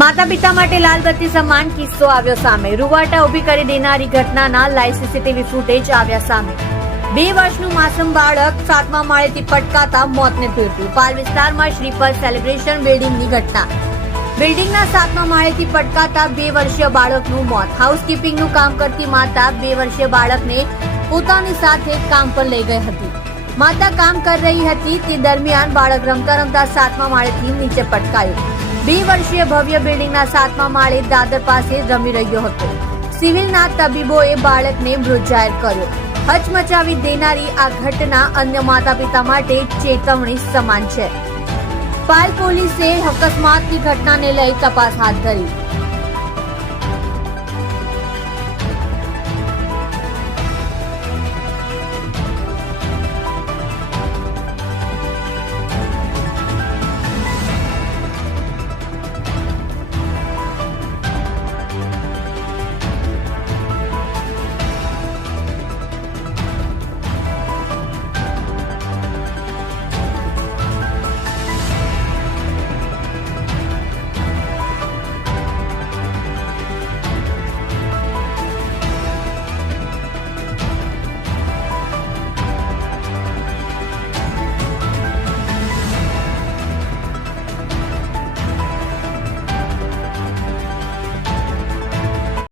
માતા પિતા માટે લાલ બત્તી સમાન કિસ્સો આવ્યો સામે. રૂવાટા ઉભી કરી દેનારી ઘટનાના લાઈવ સીસીટીવી ફૂટેજ આવ્યા સામે. 2 વર્ષનું માસૂમ બાળક 7મા માળેથી પટકાતા મોતને ભેટ્યું. પાલ વિસ્તારમાં શ્રીપર સેલિબ્રેશન બિલ્ડિંગની ઘટના. બિલ્ડિંગના 7મા માળેથી પટકાતા 2 વર્ષીય બાળકનું મોત. હાઉસકીપિંગનું કામ કરતી માતા 2 વર્ષીય બાળકને પોતાની સાથે કામ પર લઈ ગઈ હતી. માતા કામ કરી રહી હતી તે દરમિયાન બાળક રમતા રમતા 7મા માળેથી નીચે પટકાયું. 2 વર્ષીય ભવ્ય બિલ્ડિંગના 7મા માળે દાદર પાસે રમી રહ્યો હતો. સિવિલના તબીબોએ બાળકને મૃત જાહેર કર્યો. હચમચાવી દેનારી આ ઘટના અન્ય માતા પિતા માટે ચેતવણી સમાન છે. પાલ પોલીસે અકસ્માતની ઘટનાને લઈ તપાસ હાથ ધરી.